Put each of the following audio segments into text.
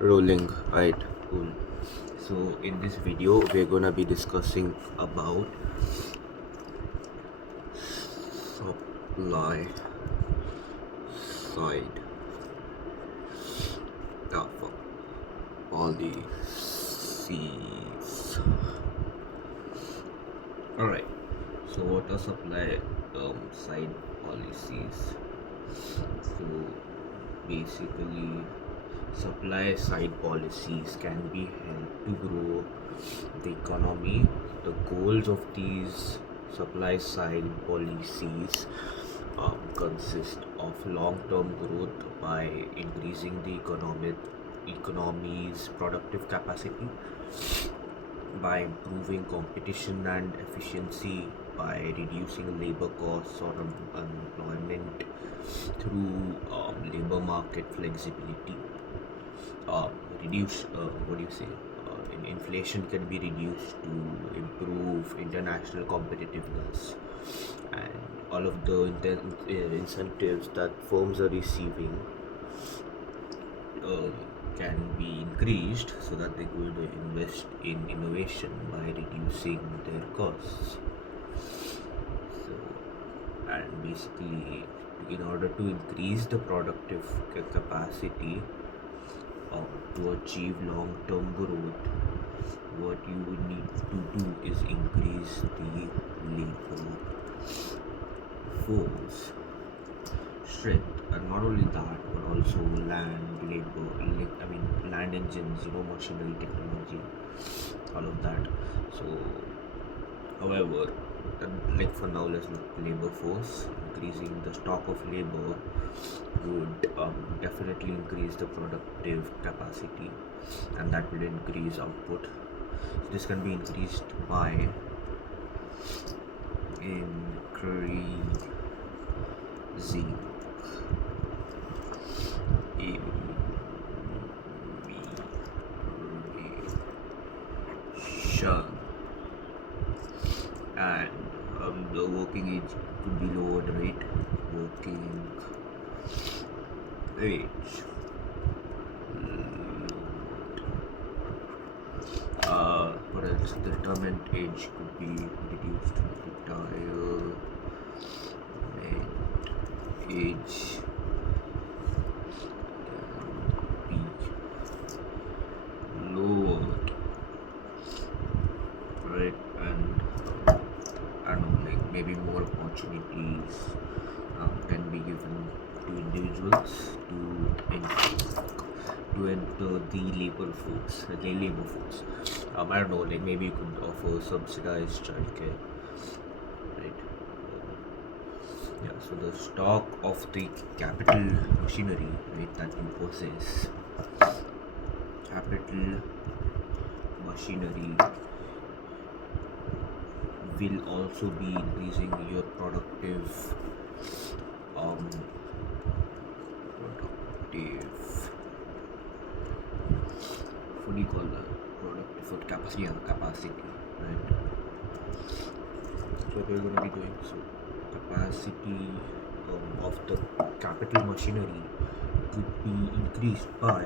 Rolling, right? Cool. So in this video, we're gonna be discussing about supply side of policies. All right. So what are supply side policies? So basically, supply side policies can be helped to grow the economy. The goals of these supply side policies consist of long-term growth by increasing the economy's productive capacity, by improving competition and efficiency, by reducing labor costs or unemployment through labor market flexibility, uh, reduce what do you say inflation can be reduced to improve international competitiveness, and all of the incentives that firms are receiving uh, can be increased so that they could invest in innovation by reducing their costs. So, and basically, in order to increase the productive capacity to achieve long-term growth, what you would need to do is increase the labor force strength, and not only that, but also land labor, land engines, machinery technology, all of that. So, however, like for now, let's look at labor force. Increasing the stock of labor would definitely increase the productive capacity, and that will increase output. So this can be increased by increasing immigration, and the working age could be lowered, right? Working age. What else? The retirement age could be reduced. Retirement age can be lowered, right? And I don't know, like maybe more opportunities can be given to individuals to enter the labor force, I don't know, like maybe you could offer subsidized childcare, right? Yeah, so the stock of the capital machinery, right, that you possess, capital machinery will also be increasing your productive um productive what do you call that, productive food capacity, right? So what we're going to be doing, so capacity of the capital machinery could be increased by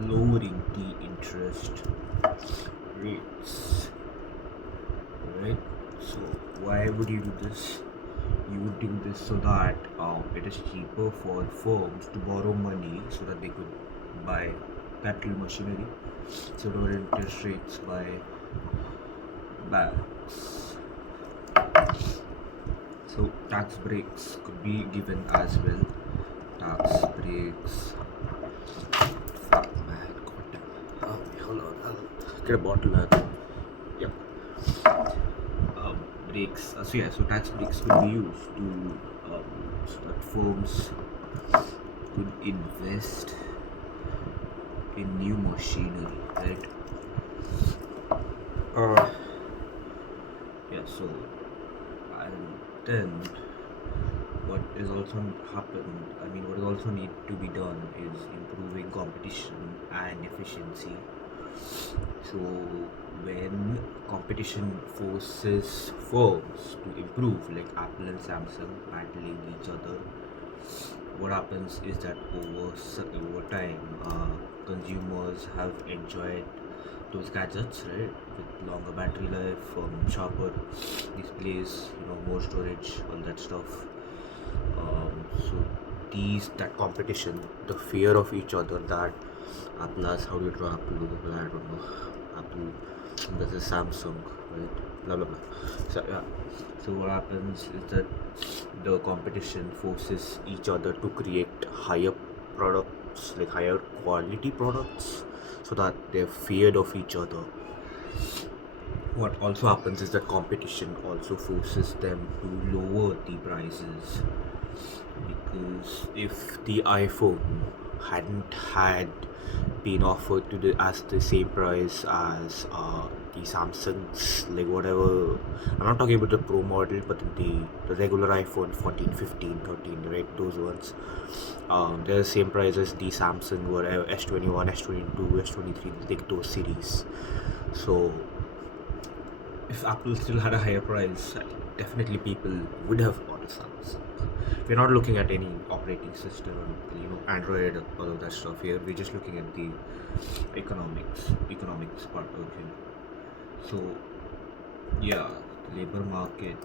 lowering the interest rates, right? So why would you do this? You would do this so that it is cheaper for firms to borrow money so that they could buy capital machinery. So lower interest rates by banks. So tax breaks could be given as well. Tax breaks. Fuck man, goddamn. Oh, hold on, I'll get a bottle and yep. Breaks. So tax breaks could be used to so that firms could invest in new machinery, right? Uh, yeah. So and then what is also happened. I mean, what is also need to be done is improving competition and efficiency. So when competition forces firms to improve, like Apple and Samsung battling each other, what happens is that over time, consumers have enjoyed those gadgets, right, with longer battery life, sharper displays, more storage, all that stuff. So these that competition, the fear of each other, that Apple has, how do you draw Apple? I don't know. Apple versus Samsung, right? Blah blah blah. So yeah. So what happens is that the competition forces each other to create higher products, like higher quality products, so that they're feared of each other. What also happens is that competition also forces them to lower the prices, because if the iPhone hadn't had been offered to the as the same price as the Samsung's, like whatever, I'm not talking about the Pro model, but the regular iPhone 14, 15, 13, right, those ones, they're the same price as the Samsung, whatever, S21, S22, S23, like those series. So if Apple still had a higher price, definitely people would have bought a Samsung. We're not looking at any operating system, Android, all of that stuff here. We're just looking at the economics part of it. So yeah, labor market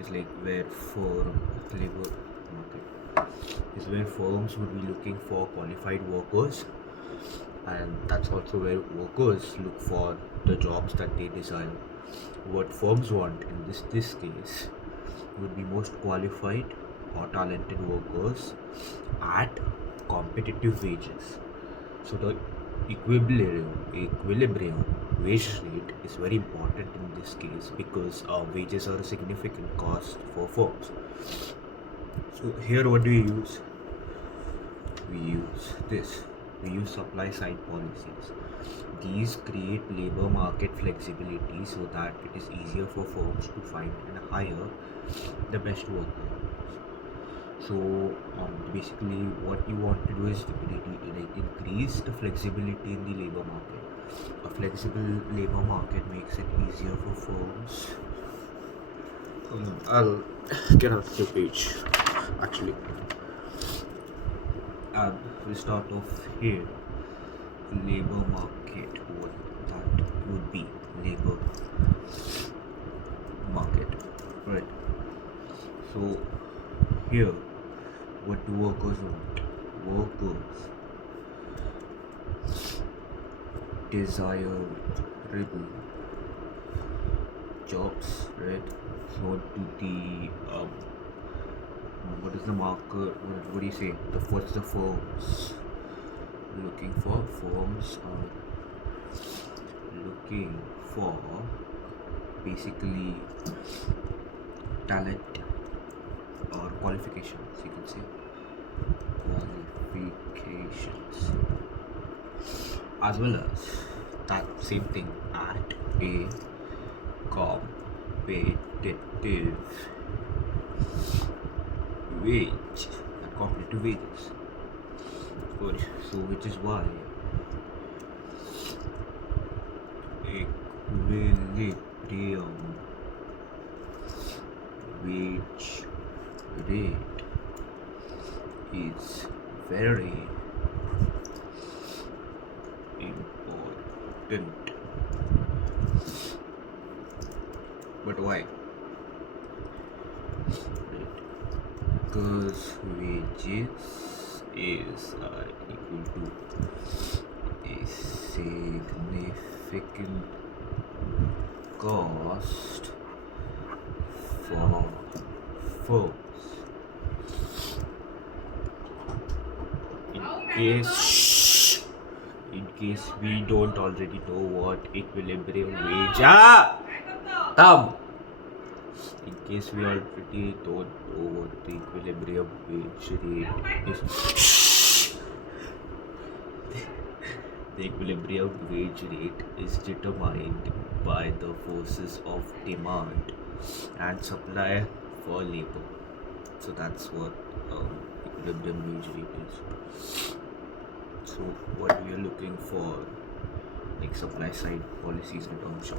is like where labor market is where firms would be looking for qualified workers, and that's also where workers look for the jobs that they desire. What firms want in this case would be most qualified or talented workers at competitive wages. So the equilibrium wage rate is very important in this case, because wages are a significant cost for firms. So here, what do we use? We use this. We use supply side policies. These create labor market flexibility so that it is easier for firms to find and hire the best workers. So basically, what you want to do is like increase the flexibility in the labor market. A flexible labor market makes it easier for firms. I'll get out the page actually. And we start off here. Labor market, what that would be, labor market, right? So here, what do workers want? Workers desirable jobs, right? So what is the market? What do you say? What's the firms looking for? Firms are looking for basically talent or qualifications, you can say. Qualifications, as well as that same thing at a competitive wage, at competitive wages. Good. So which is why equilibrium wage rate is very important. But why? Because wages is equal to a significant cost for firms. In case we don't already know what equilibrium wage in case we already don't know what the equilibrium wage rate is. The equilibrium wage rate is determined by the forces of demand and supply for labor. So that's what equilibrium wage rate is. So what we are looking for, like supply side policies in terms of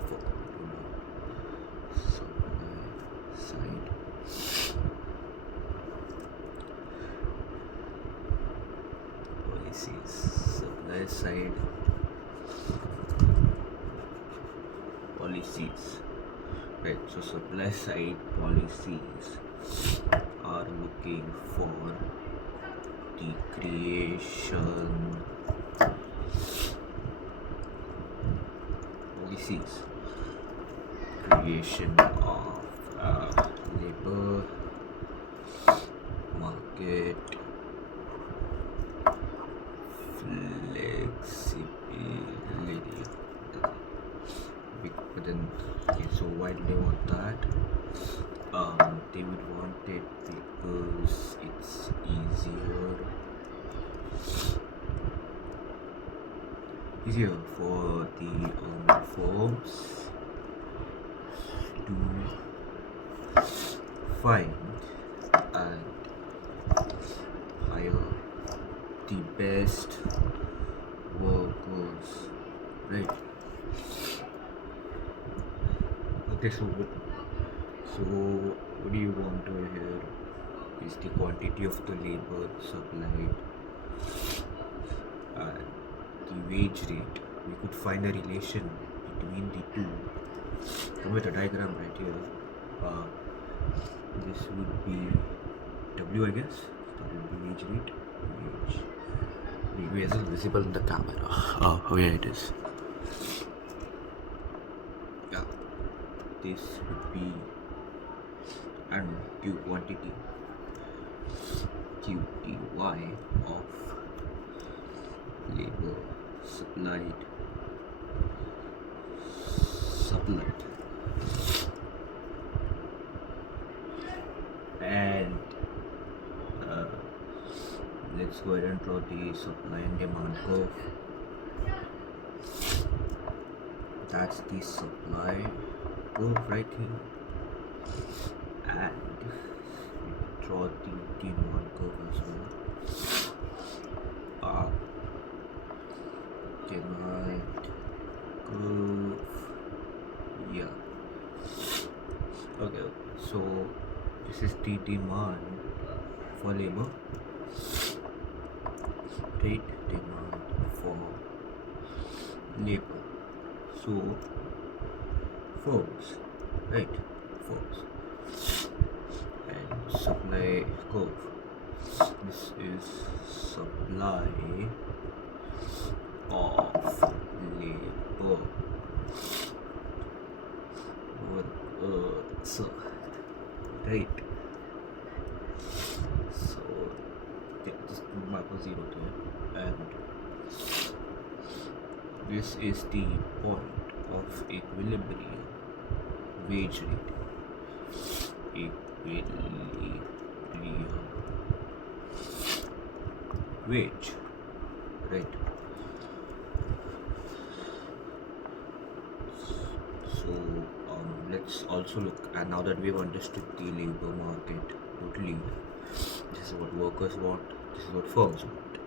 supply side policies. Supply side policies. Right, so supply side policies are looking for the creation policies, creation of labor market flexibility. But then, okay, so why do they want that? They would want it because it's easier for the firms to find and hire the best workers, right? Okay, so what do you want to hear is the quantity of the labor supplied and the wage rate. We could find a relation between the two. Come with a diagram right here. This would be W, I guess. That would be wage rate. Wage isn't visible in the camera. Oh, yeah, it is. Yeah, this would be, and Q quantity, QTY of labor supplied. And let's go ahead and draw the supply and demand curve. That's the supply curve right here, and we draw the demand curve as well. Demand curve, yeah. Okay, so this is the demand for labor, right? Demand for labor. So firms, right? Firms and supply curve. This is supply of labor. So right. So just mark a 0 there, and this is the point of equilibrium wage rate. Equilibrium wage, right? So let's also look, and now that we've understood the labor market totally, this is what workers want, this is what firms want.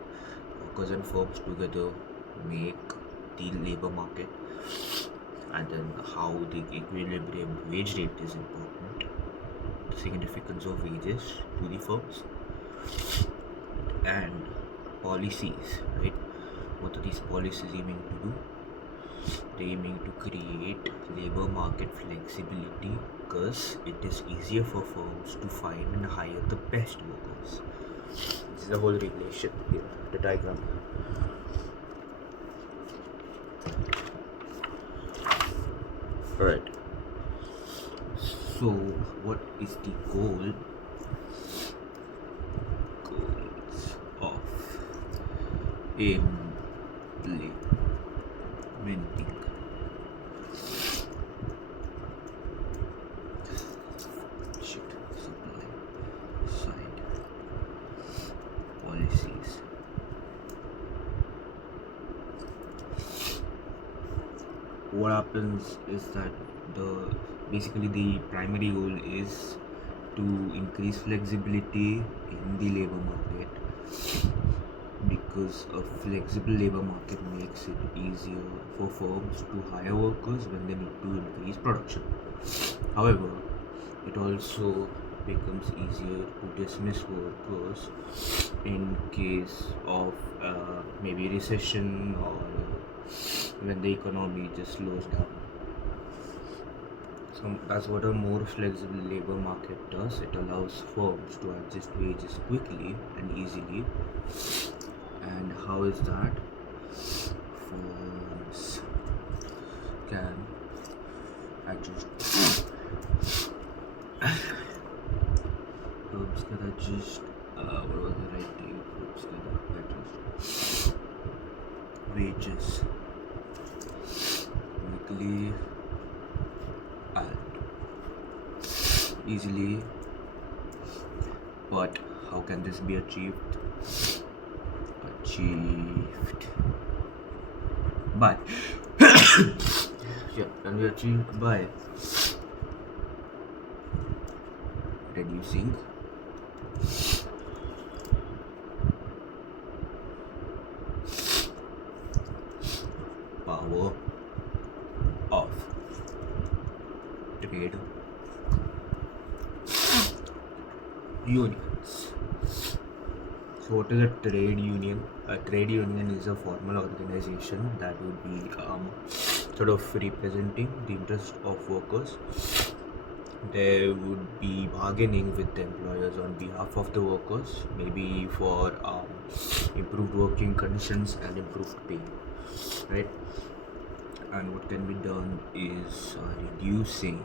Workers and firms together make the labor market, and then how the equilibrium wage rate is important, the significance of wages to the firms, and policies, right? What are these policies aiming to do? They're aiming to create labor market flexibility because it is easier for firms to find and hire the best workers. This is the whole relation here, the diagram. Alright. So what is the goals of implementing supply side policies? What happens is that basically the primary goal is to increase flexibility in the labor market, because a flexible labor market makes it easier for firms to hire workers when they need to increase production. However, it also becomes easier to dismiss workers in case of maybe recession or when the economy just slows down. So that's what a more flexible labor market does. It allows firms to adjust wages quickly and easily. And how is that? Firms can adjust. Firms can adjust. What was the right thing? Firms can adjust wages quickly and easily. But how can this be achieved? Achieved by yeah, can be achieved by reducing power of trade unions. So, what is a trade union? A trade union is a formal organization that would be sort of representing the interest of workers. They would be bargaining with the employers on behalf of the workers, maybe for improved working conditions and improved pay, right? And what can be done is reducing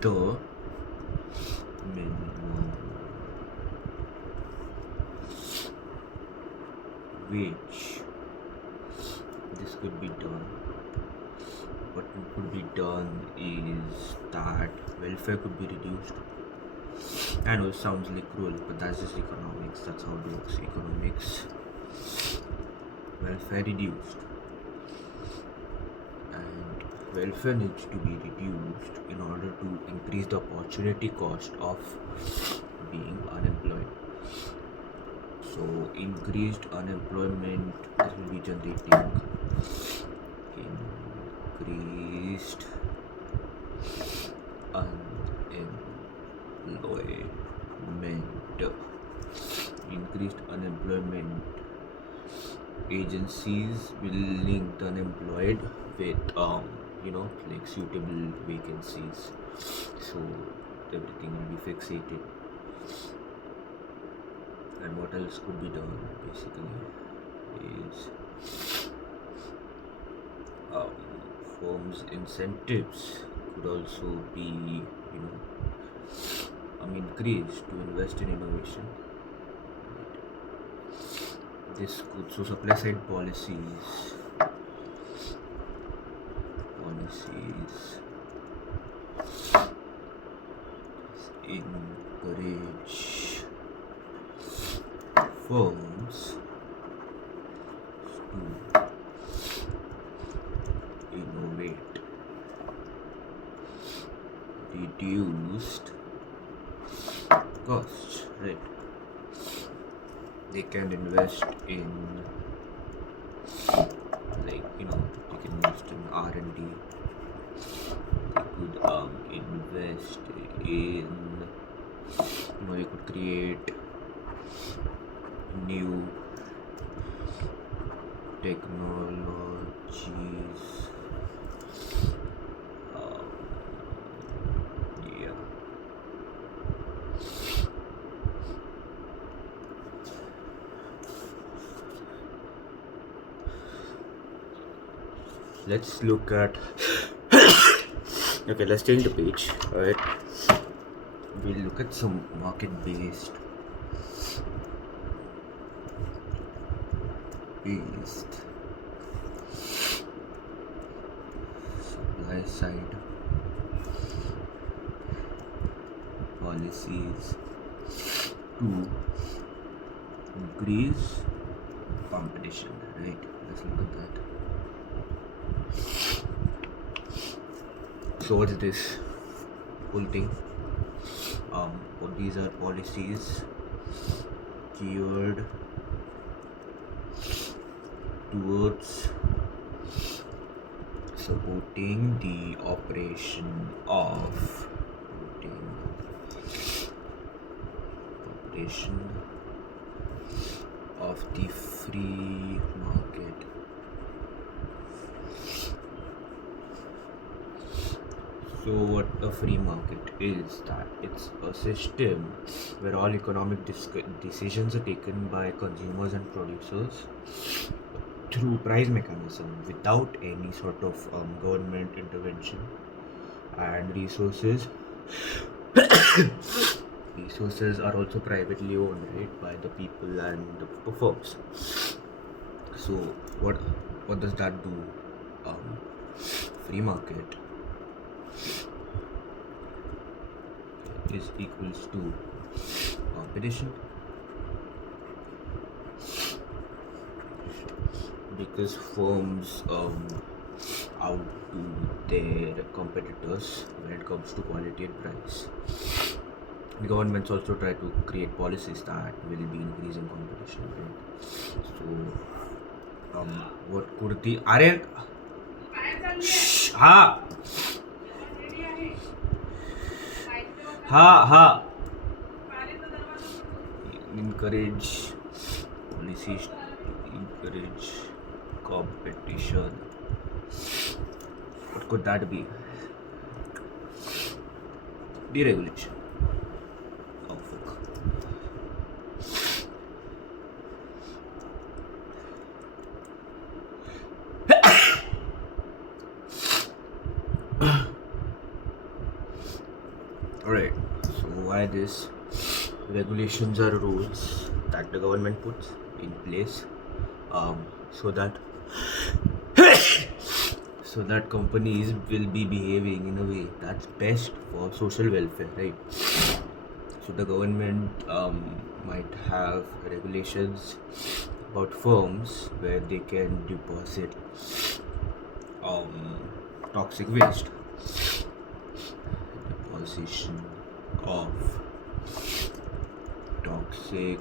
the minimum wage. This could be done. What could be done is that welfare could be reduced. I know it sounds like cruel, but that's just economics. That's how it works. Economics. Welfare reduced. And welfare needs to be reduced in order to increase the opportunity cost of being unemployed. So increased unemployment will be generating increased unemployment. Increased unemployment. Agencies will link the unemployed with like suitable vacancies. So everything will be fixated. And what else could be done basically is firms' incentives could also be increased to invest in innovation. This could so supply side policies encourage firms to innovate, reduced costs, right? They can invest in they can invest in R&D. They could invest in they could create new technologies. Yeah. Let's look at okay, let's change the page. Alright, we'll look at some market-based supply side policies to increase competition, right? Let's look at that. So what's this whole thing? What these are policies geared towards supporting the operation of the free market. So what a free market is, that it's a system where all economic decisions are taken by consumers and producers through price mechanism without any sort of government intervention, and resources are also privately owned, right, by the people and the firms. So what does that do? um, Free market is equals to competition, because firms outdo their competitors when it comes to quality and price. The governments also try to create policies that will be increasing competition, right? So what could the are ha ha encourage policies to encourage competition? What could that be? Deregulation. Oh fuck. Alright, so why this? Regulations are rules that the government puts in place, so that so that companies will be behaving in a way that's best for social welfare, right? So the government might have regulations about firms where they can deposit toxic waste, deposition of toxic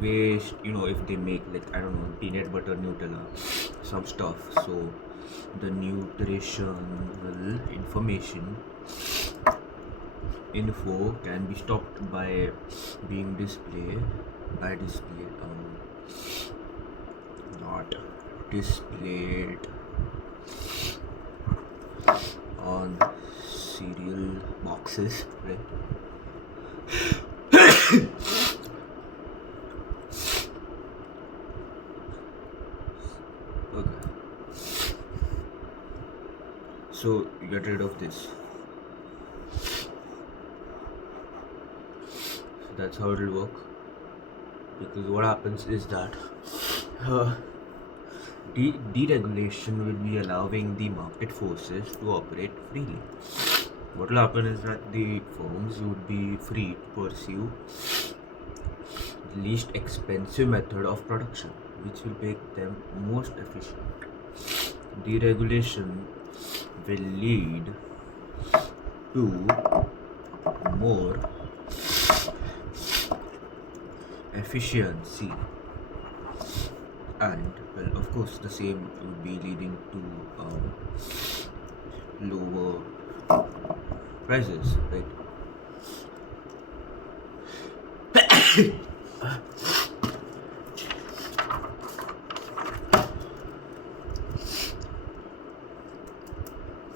waste, if they make, like, I don't know, peanut butter Nutella, some stuff. So the nutritional info can be stopped by being displayed not displayed on cereal boxes, right? Okay, so get rid of this. So that's how it'll work, because what happens is that deregulation will be allowing the market forces to operate freely. What will happen is that the firms would be free to pursue the least expensive method of production, which will make them most efficient. Deregulation will lead to more efficiency, and, well, of course, the same would be leading to lower prices, right?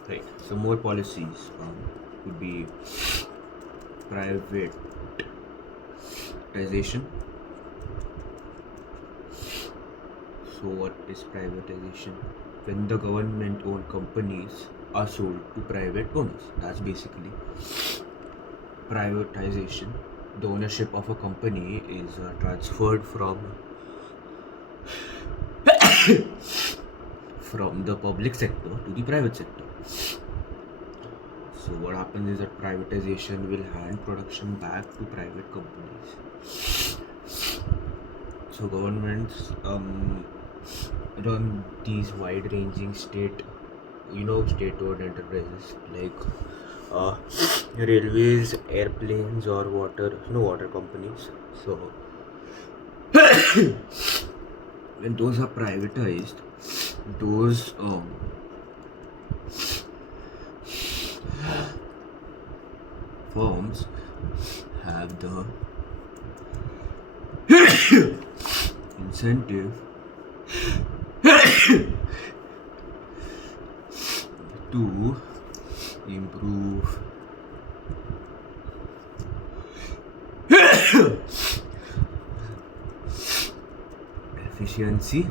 Right. So more policies would be privatization. So what is privatization? When the government-owned companies are sold to private owners. That's basically privatization. The ownership of a company is transferred from the public sector to the private sector. So what happens is that privatization will hand production back to private companies. So governments run these wide-ranging state-owned enterprises like railways, airplanes, or water companies. So when those are privatized, those firms have the incentive to improve efficiency,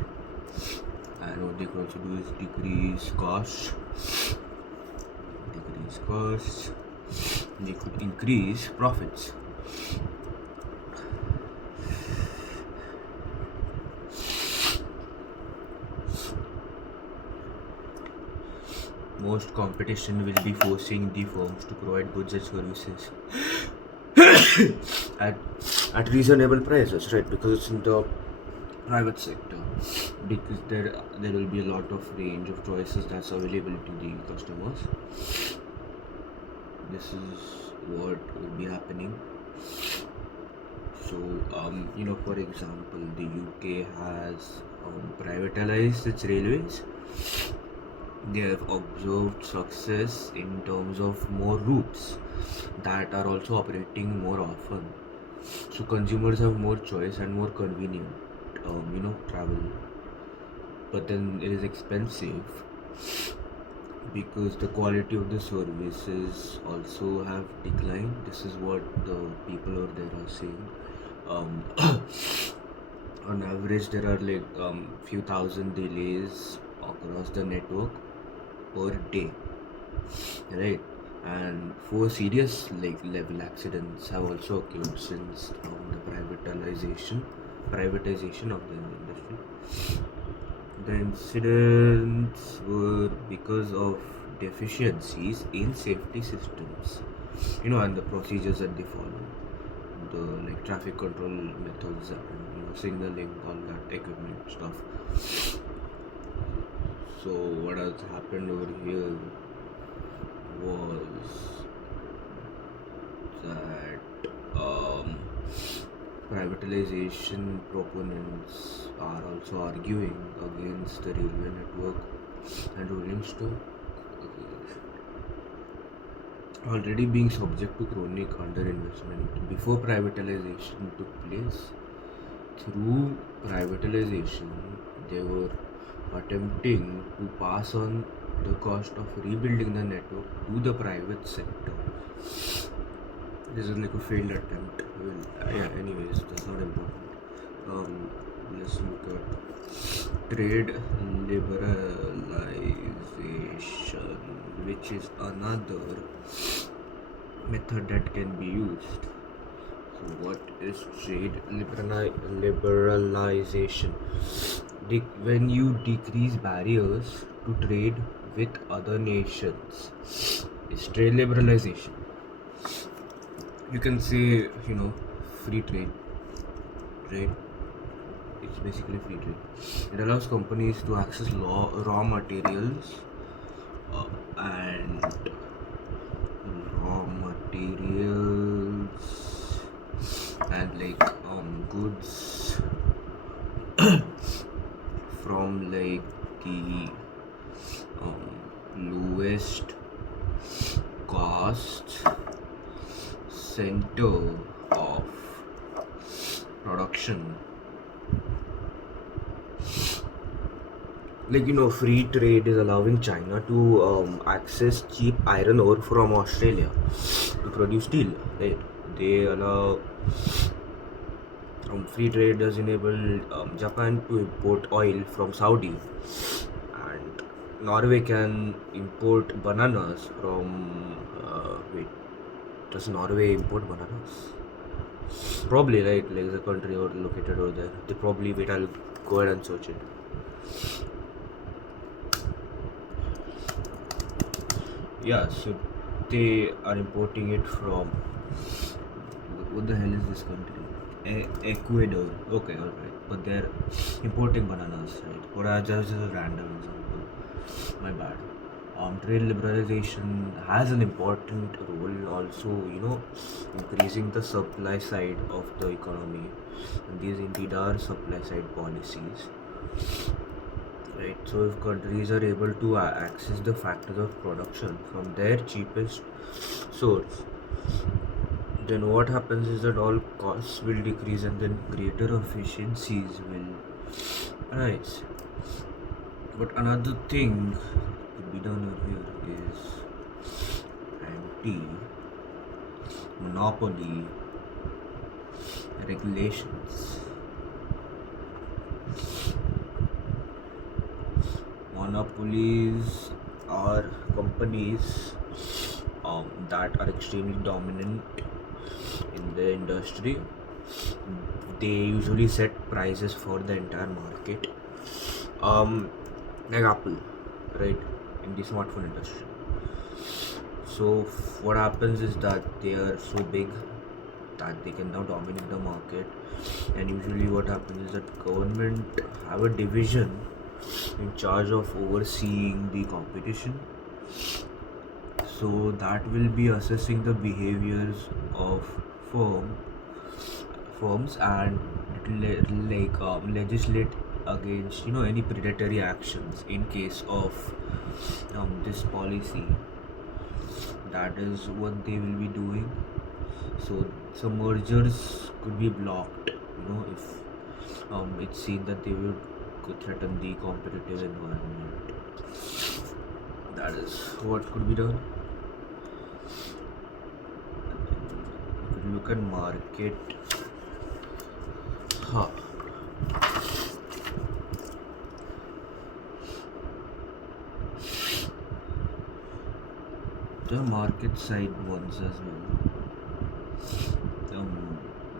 and what they can also do is decrease costs, they could increase profits. Most competition will be forcing the firms to provide goods and services at, at reasonable prices, right? Because it's in the private sector, because there will be a lot of range of choices that's available to the customers. This is what will be happening. So for example, the UK has privatized its railways. They have observed success in terms of more routes that are also operating more often, so consumers have more choice and more convenient travel. But then it is expensive because the quality of the services also have declined. This is what the people over there are saying. On average there are like few thousand delays across the network per day, right? And 4 serious level accidents have also occurred since the privatization of the industry. The incidents were because of deficiencies in safety systems, and the procedures that they follow, the like traffic control methods and signaling, all that equipment stuff. So what has happened over here was that privatization proponents are also arguing against the railway network and rolling stock already being subject to chronic underinvestment before privatization took place. Through privatization, they were attempting to pass on the cost of rebuilding the network to the private sector. This is like a failed attempt. Well, yeah, anyways, that's not important. Let's look at trade liberalization, which is another method that can be used. So, what is trade liberalization? When you decrease barriers to trade with other nations, it's trade liberalization. You can say, free trade, right? It's basically free trade. It allows companies to access raw materials and goods from like the lowest cost center of production. Free trade is allowing China to access cheap iron ore from Australia to produce steel, right? They allow free trade does enable Japan to import oil from Saudi, and Norway can import bananas from does Norway import bananas? Probably, right? Like the country located over there. They probably wait. I'll go ahead and search it. Yeah, so they are importing it from what the hell is this country? Ecuador. Okay, alright. But they're importing bananas, right? Or just a random example. My bad. Trade liberalization has an important role also, increasing the supply side of the economy. And these indeed are supply side policies. right? So if countries are able to access the factors of production from their cheapest source, then what happens is that all costs will decrease and then greater efficiencies will rise. But another thing to be done over here is anti-monopoly regulations. Monopolies are companies that are extremely dominant in the industry. They usually set prices for the entire market. Like Apple, right, in the smartphone industry. So what happens is that they are so big that they can now dominate the market, and usually what happens is that government have a division in charge of overseeing the competition, so that will be assessing the behaviors of firm firms, and it will legislate against any predatory actions in case of this policy. That is what they will be doing. So some mergers could be blocked, if it's seen that they will could threaten the competitive environment. That is what could be done. You could look at market. Huh. The market side ones as well.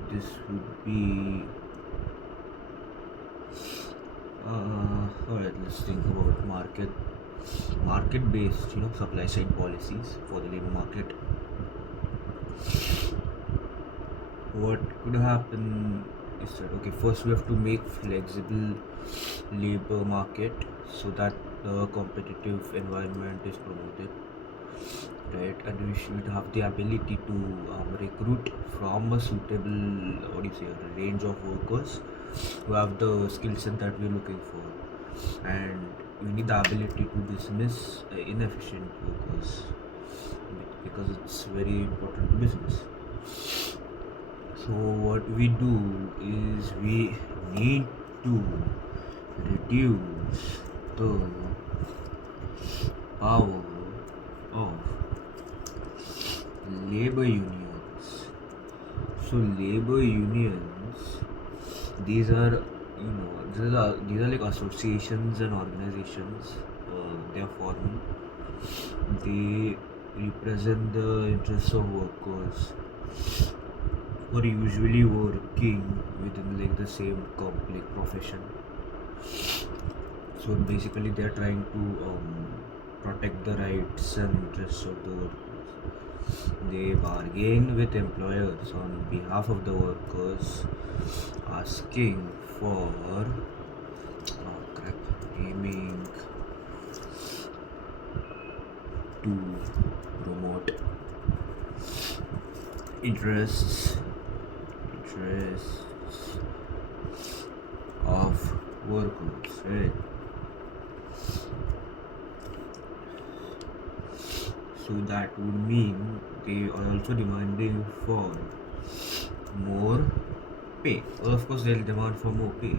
This would be alright. Let's think about market-based, supply side policies for the labor market. What could happen is that, okay, first we have to make flexible labor market so that the competitive environment is promoted, right? And we should have the ability to recruit from a suitable, a range of workers who have the skill set that we're looking for, and we need the ability to dismiss inefficient workers because it's very important to business. So what we do is we need to reduce the power of labor unions. So labor unions, these are like associations and organizations. They are formal. They represent the interests of workers who are usually working within like the same profession. So basically they are trying to protect the rights and interests of the workers. They bargain with employers on behalf of the workers, asking for aiming to promote interests of workers, right? So that would mean they are also demanding for more pay. Well, of course, they'll demand for more pay.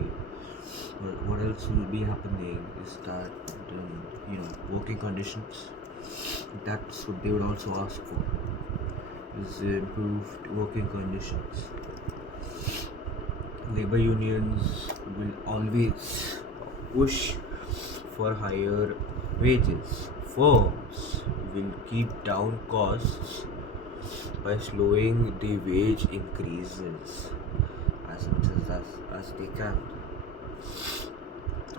But what else will be happening is that working conditions. That's what they would also ask for. Is improved working conditions. Labor unions will always push for higher wages. Firms will keep down costs by slowing the wage increases as much as they can.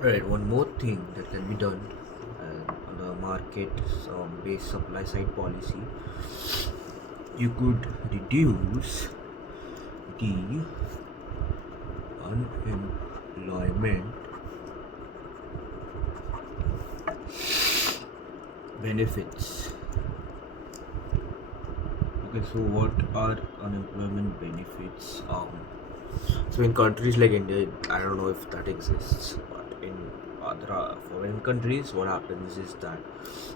Right, one more thing that can be done on the market based supply side policy, you could reduce the unemployment benefits. Okay, so what are unemployment benefits? So in countries like India, I don't know if that exists, but there are foreign countries, what happens is that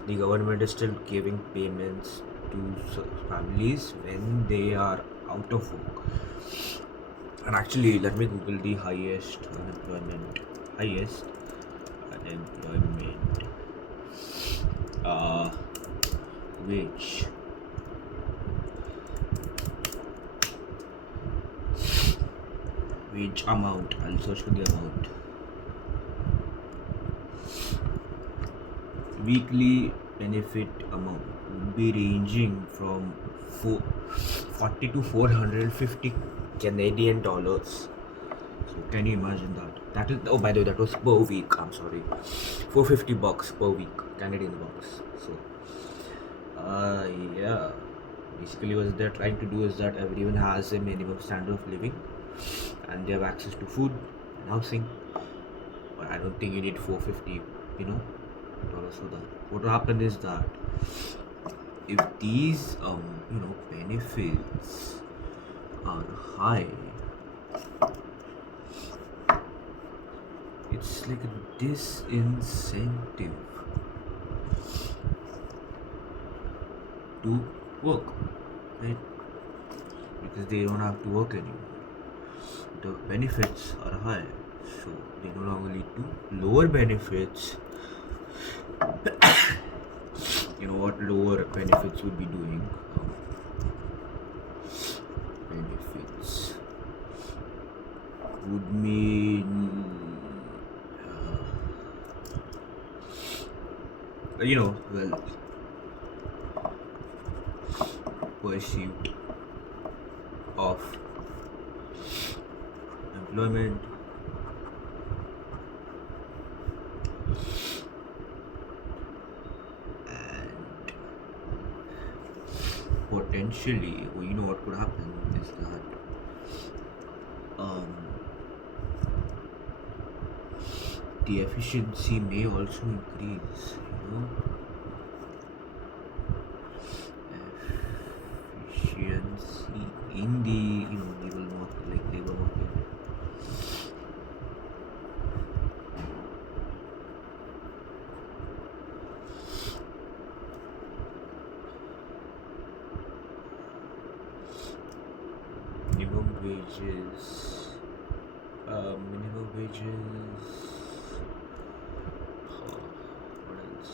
the government is still giving payments to families when they are out of work. And actually, let me Google the highest unemployment uh, wage amount. I'll search for the amount. Weekly benefit amount would be ranging from 40 to 450 Canadian dollars. So can you imagine that? That is, oh, by the way, that was per week. I'm sorry, $450 per week, Canadian bucks. So, yeah. Basically, what they're trying to do is that everyone has a minimum standard of living, and they have access to food and housing. But I don't think you need 450, dollars for that. What will happen is that if these, benefits are high, it's like a disincentive to work, right? Because they don't have to work anymore. The benefits are high, so they no longer lead to lower benefits. You know what lower benefits would be doing? Benefits would mean pursuit of employment, and potentially, what could happen is that the efficiency may also increase. Efficiency in the labor market. Minimum wages. What else?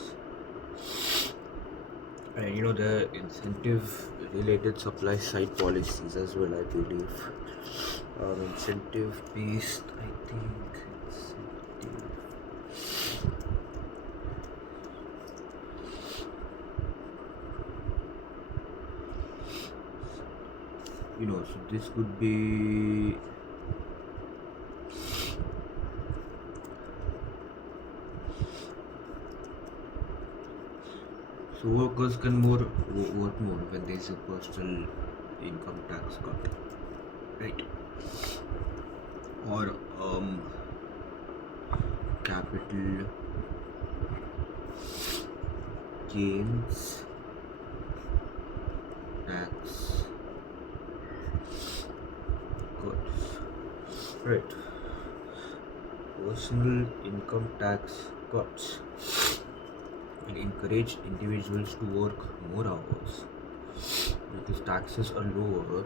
And the incentive related supply side policies as well, I believe. Incentive based, I think. So this could be so workers can work more when there is a personal income tax cut, right? Or capital gains tax cuts, right? Personal income tax cuts will encourage individuals to work more hours because taxes are lower.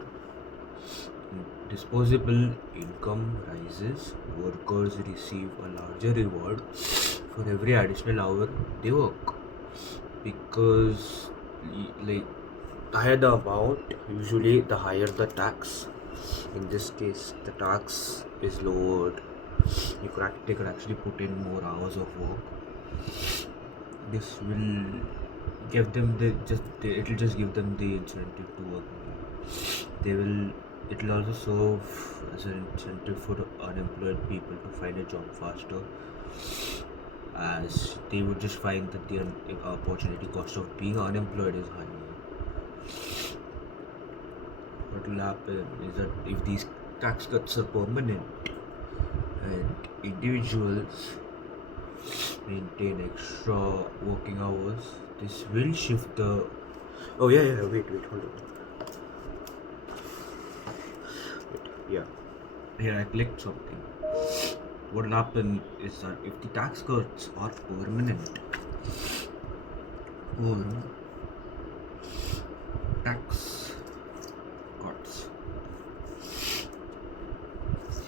Disposable income rises, workers receive a larger reward for every additional hour they work because the higher the amount, usually the higher the tax. In this case, the tax is lowered. They could actually put in more hours of work. This will give them it'll just give them the incentive to work more. It will also serve as an incentive for unemployed people to find a job faster, as they would just find that the opportunity cost of being unemployed is higher. What will happen is that if these tax cuts are permanent and individuals maintain extra working hours, this will shift the. Oh yeah, wait, hold on. Yeah, here I clicked something. what will happen is that if the tax cuts are permanent, or tax cuts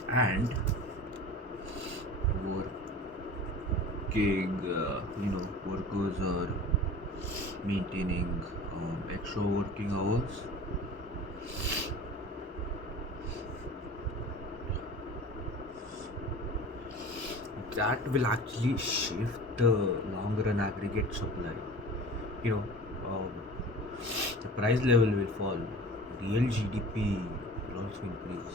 and working, workers are maintaining extra working hours, that will actually shift the long run aggregate supply. You know, um, the price level will fall, real GDP will also increase.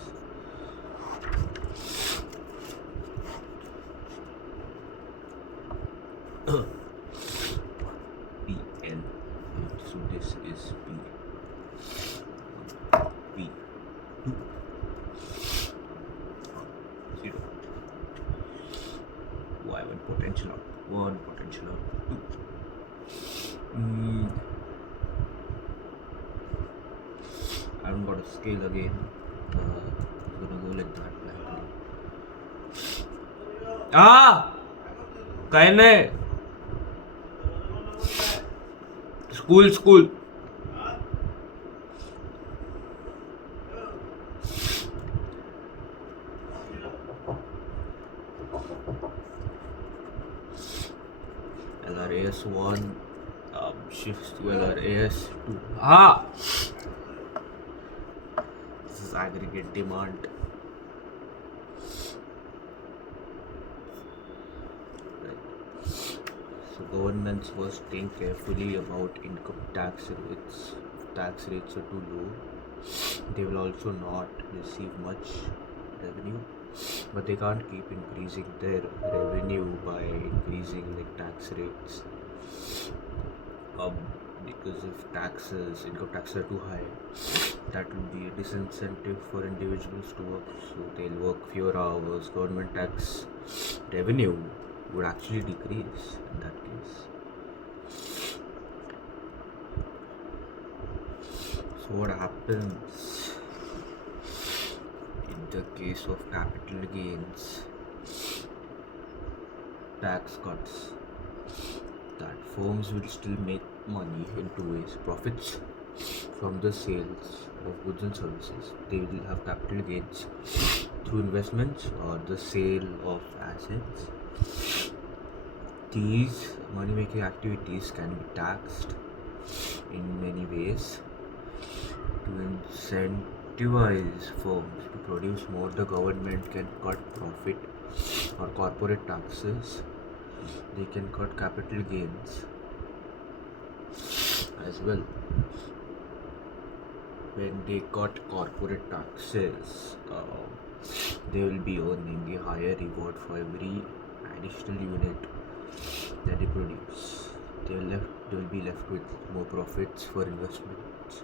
PL. So this is P. P2 0. Y one potential out. One potential out. 2. I don't got a scale again. I'm gonna go like that blindly. काय नाही school LRAS1 shifts to LRAS2. This is aggregate demand. So governments were staying carefully about income tax rates. If tax rates are too low, they will also not receive much revenue, but they can't keep increasing their revenue by increasing like tax rates. Because if income taxes are too high, that will be a disincentive for individuals to work, so they'll work fewer hours. Government tax revenue would actually decrease in that case. So what happens in the case of capital gains tax cuts? That firms will still make money in two ways: profits from the sales of goods and services. They will have capital gains through investments or the sale of assets. These money making activities can be taxed in many ways. To incentivize firms to produce more, the government can cut profit or corporate taxes. They can cut capital gains as well. When they cut corporate taxes, they will be earning a higher reward for every additional unit that they produce. They will be left with more profits for investments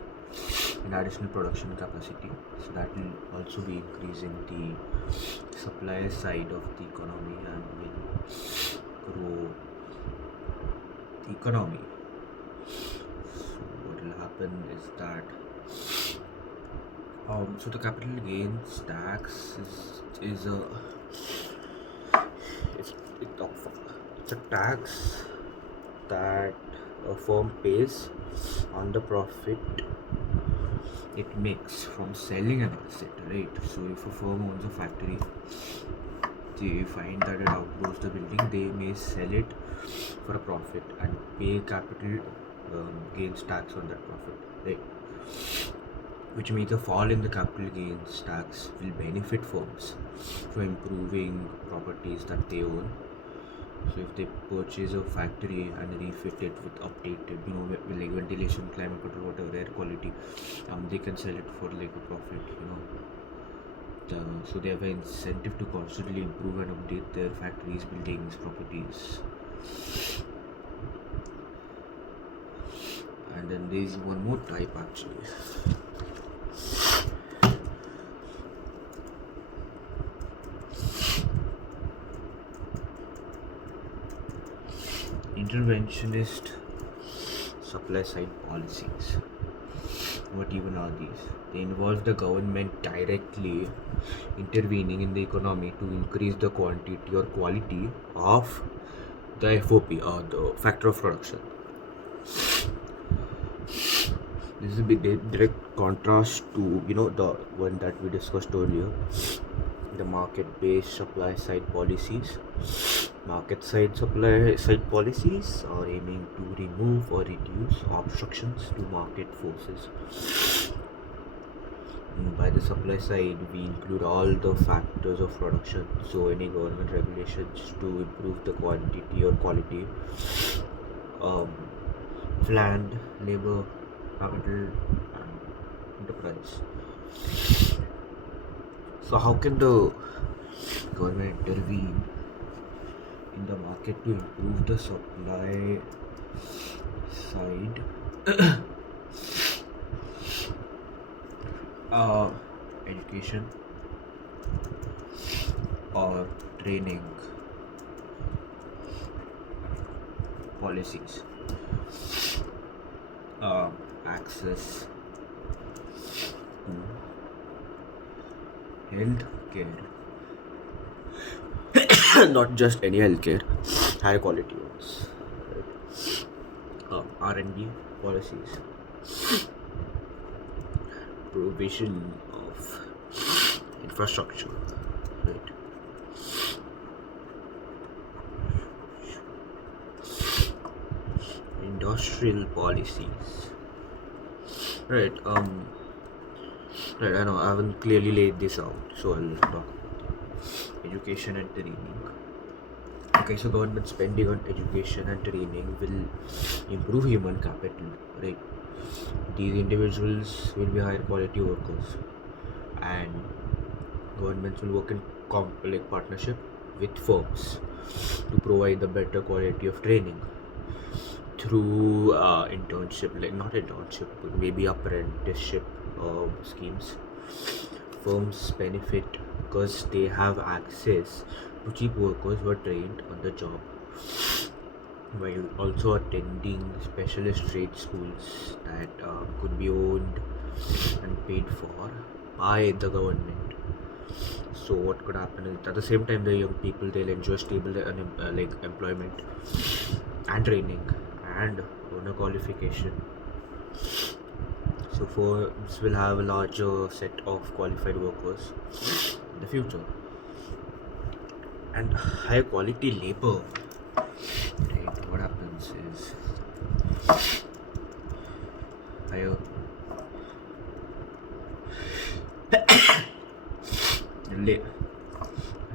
and additional production capacity. So that will also be increasing the supply side of the economy and will grow the economy. So what will happen is that so the capital gains tax is a it's a tax that a firm pays on the profit it makes from selling an asset, right? So if a firm owns a factory, they find that it outgrows the building, they may sell it for a profit and pay capital gains tax on that profit, right? Which means a fall in the capital gains tax will benefit firms for improving properties that they own. So if they purchase a factory and refit it with updated, with like ventilation, climate control, whatever, air quality, they can sell it for like a profit, so they have an incentive to constantly improve and update their factories, buildings, properties. And then there is one more type actually. Interventionist supply side policies. What even are these? They involve the government directly intervening in the economy to increase the quantity or quality of the FOP, or the factor of production. This is a big direct contrast to the one that we discussed earlier, the market-based supply side policies. Market supply side policies are aiming to remove or reduce obstructions to market forces. By the supply side, we include all the factors of production. So, any government regulations to improve the quantity or quality, um, land, labor, capital, and enterprise. So, how can the government intervene in the market to improve the supply side? uh, Education or training policies, uh, access to health care, not just any healthcare, high quality ones, right? R&D policies, provision of infrastructure, right? Industrial policies, right? Right. I know I haven't clearly laid this out, so I'll talk about education and training. Okay, so government spending on education and training will improve human capital, right? These individuals will be higher quality workers, and governments will work in partnership with firms to provide the better quality of training through internship, like not internship, but maybe apprenticeship schemes. Firms benefit because they have access to cheap workers who are trained on the job, while also attending specialist trade schools that could be owned and paid for by the government. So what could happen is, at the same time, the young people, they'll enjoy stable employment and training and owner qualification. So firms will have a larger set of qualified workers in the future, and high quality labor. Right, what happens is higher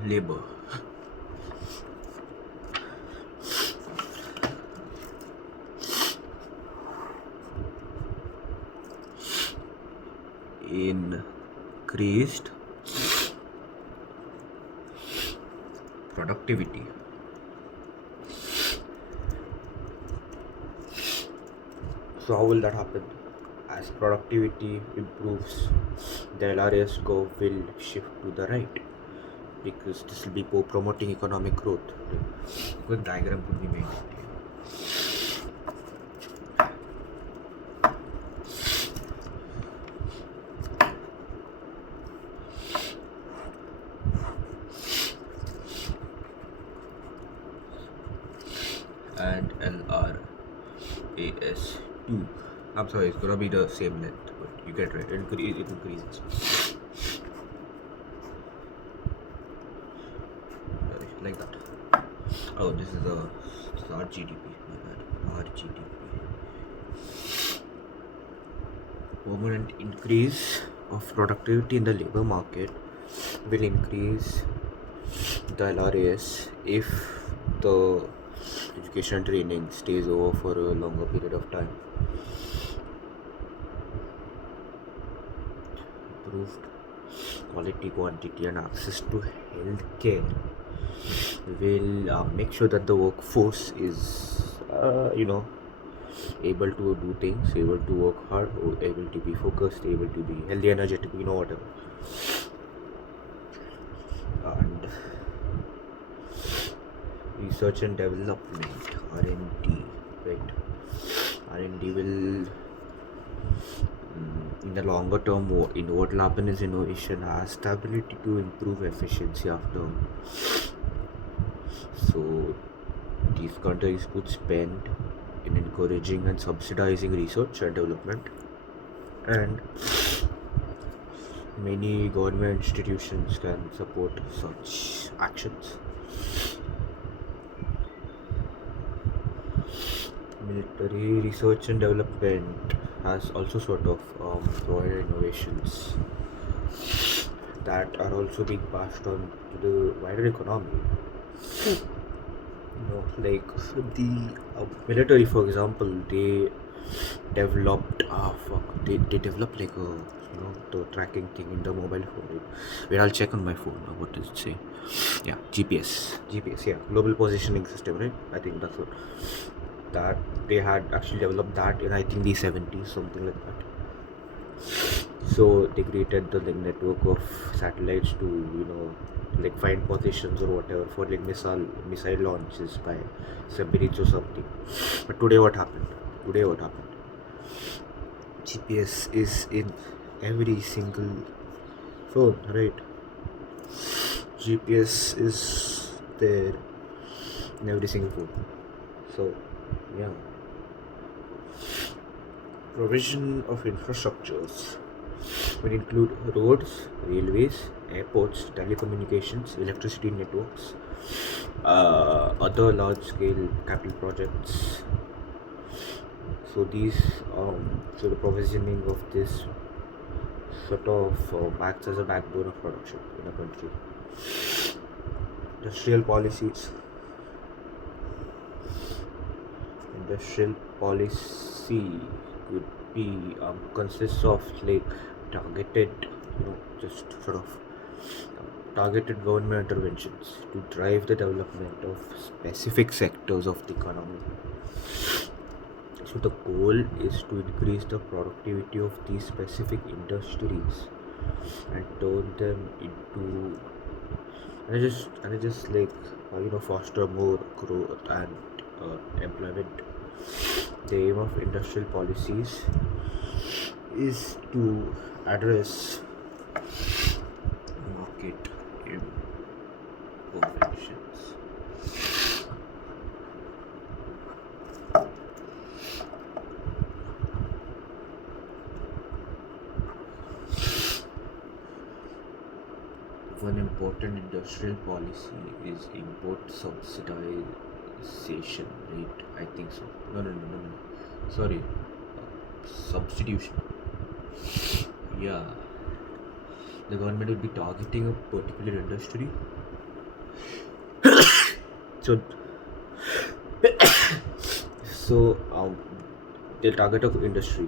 labor increased productivity. So how will that happen? As productivity improves, the LRS curve will shift to the right, because this will be promoting economic growth. A quick diagram could be made. And LRAS2. I'm sorry, it's gonna be the same length, but you get right. It increases. Like that. Oh, this is our GDP. Our GDP. Permanent increase of productivity in the labor market will increase the LRAS if the education training stays over for a longer period of time. Improved quality, quantity, and access to healthcare will make sure that the workforce is, able to do things, able to work hard, able to be focused, able to be healthy, energetic, whatever. And research and development, R&D, right? R&D will In the longer term, what will happen is innovation has the ability to improve efficiency after. So these countries could spend in encouraging and subsidizing research and development, and many government institutions can support such actions. Military research and development has also sort of provided innovations that are also being passed on to the wider economy. Like the military, for example, they developed they developed like a the tracking thing in the mobile phone. Wait, I'll check on my phone. What does it say? Yeah, GPS, yeah, global positioning system, right? I think that's what that they had actually developed that in, I think, the 70s, something like that. So they created the like network of satellites to like find positions or whatever for like missile launches by submarines or something. But today what happened GPS is in every single phone, right? GPS is there in every single phone. So yeah, provision of infrastructures will include roads, railways, airports, telecommunications, electricity networks, other large-scale capital projects. So the provisioning of this sort of acts as a backbone of production in a country. Industrial policies. Industrial policy could be consists of like targeted, just sort of targeted government interventions to drive the development of specific sectors of the economy. So the goal is to increase the productivity of these specific industries and turn them into and just like foster more growth and employment. The aim of industrial policies is to address market imperfections. One important industrial policy is import subsidization, right? I think so. No. Sorry, substitution. Yeah, the government will be targeting a particular industry. So, so they'll target a industry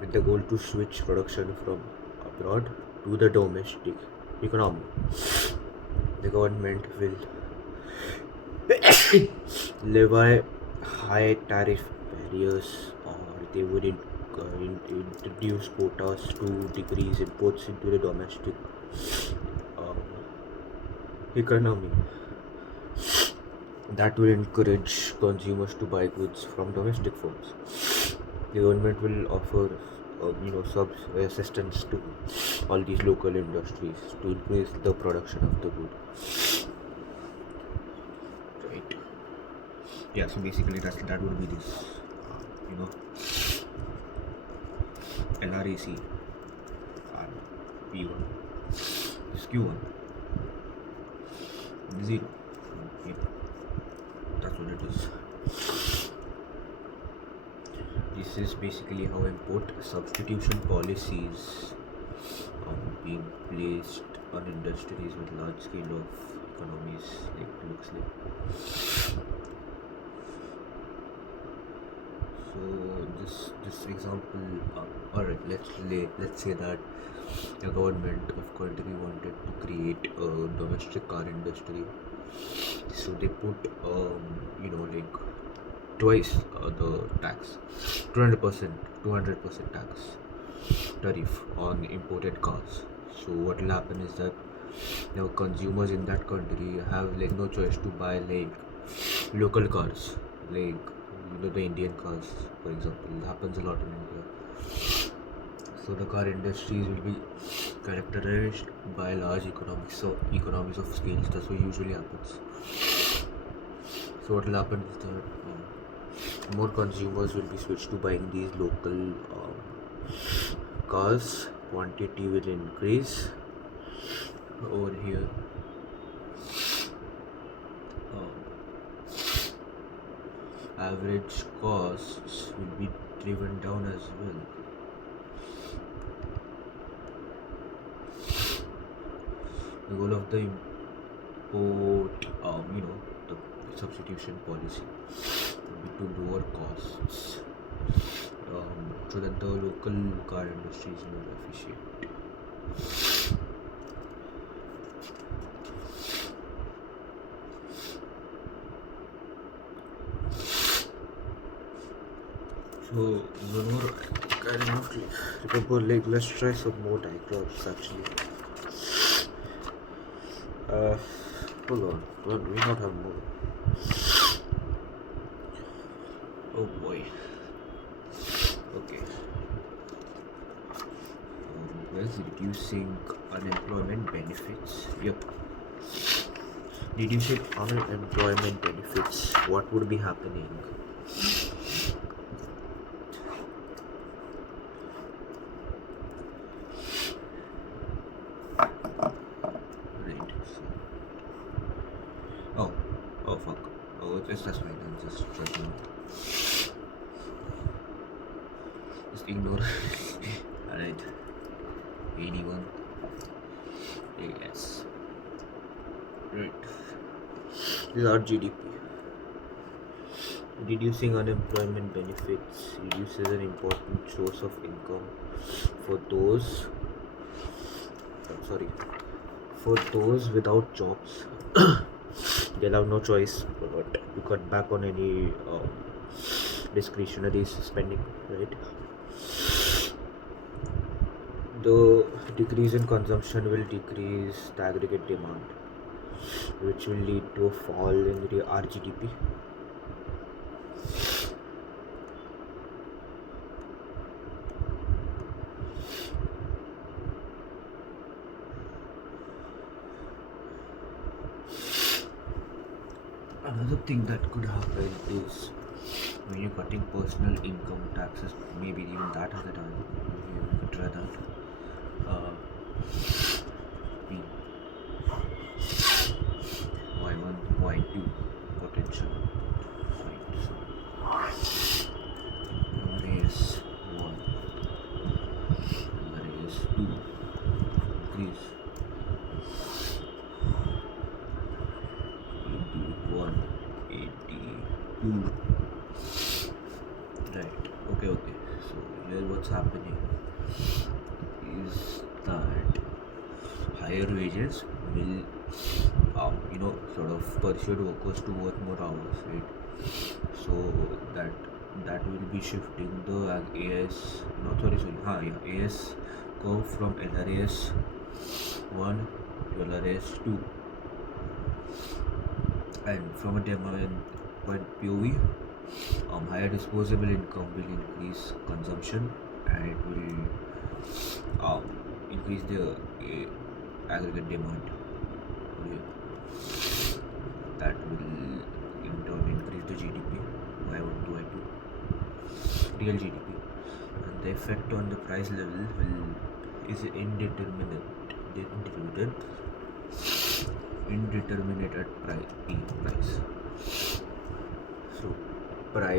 with the goal to switch production from abroad to the domestic economy. The government will levy high tariff barriers, or they would introduce quotas to decrease imports into the domestic um, economy. That will encourage consumers to buy goods from domestic firms. The government will offer sub assistance to all these local industries to increase the production of the good, right? Yeah, so basically that would be this you know LRAC and P1, this Q1 0. Yep, that's what it is. This is basically how import substitution policies being placed on industries with large scale of economies, like looks like. So this example, all right. Let's say that the government of country wanted to create a domestic car industry, so they put like twice the tax, 200% tax tariff on imported cars. So what will happen is that consumers in that country have like no choice to buy like local cars, like the Indian cars, for example. It happens a lot in India. So the car industries will be characterized by large economies of scale. That's what usually happens. So what will happen is that more consumers will be switched to buying these local cars. Quantity will increase over here. Average costs will be driven down as well. The goal of the import, the substitution policy would be to lower costs, so that the local car industry is more efficient. So one more kind of remember, like, let's try some more diagrams actually. Hold on, do we not have more? Oh boy. Okay. Where's reducing unemployment benefits? Yep. Reducing unemployment benefits. What would be happening? Oh fuck. Oh, it's just fine. I'm just checking. Just ignore. Alright. 81. Yes. Right. This is our GDP. Reducing unemployment benefits reduces an important source of income for those. For those without jobs. They'll have no choice but to cut back on any discretionary spending, right? The decrease in consumption will decrease the aggregate demand, which will lead to a fall in the RGDP. Another thing that could happen is when you're cutting personal income taxes, maybe even that has a time. You could try that. P Y1, Y2 potential. Right. So raise 1, raise 2, increase 182. Right. Okay. So here what's happening is that higher wages will sort of persuade workers to work more hours, right? So that will be shifting the AS AS curve from LRAS 1 to LRAS 2, and from a demand point POV, higher disposable income will increase consumption, and it will increase the aggregate demand. That will in turn increase the GDP Y1 to Y2, real GDP, and the effect on the price level is indeterminate at price.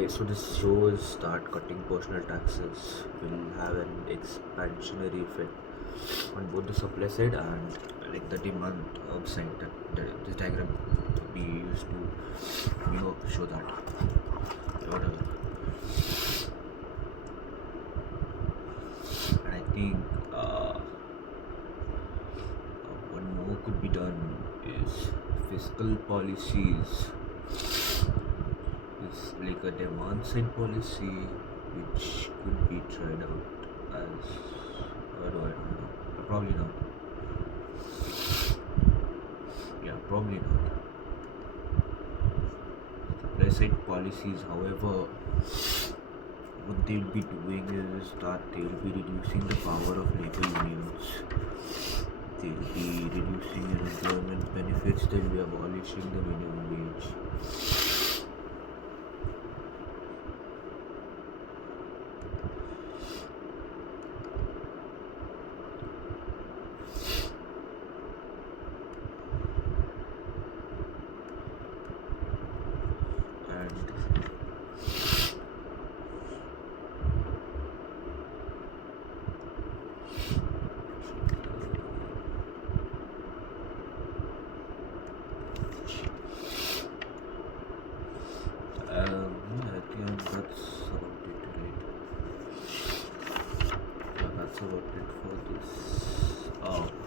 So this shows that cutting personal taxes will have an expansionary effect on both the supply side and like the demand side. That this diagram could be used to show that. Whatever. And I think one more could be done is fiscal policies. It's like a demand side policy which could be tried out as I don't know. Probably not. Yeah, probably not. Supply side policies, however, what they'll be doing is that they'll be reducing the power of labor unions. They'll be reducing unemployment benefits. They'll be abolishing the minimum wage. And yeah, I think that's about it, right? Yeah, that's about it for this.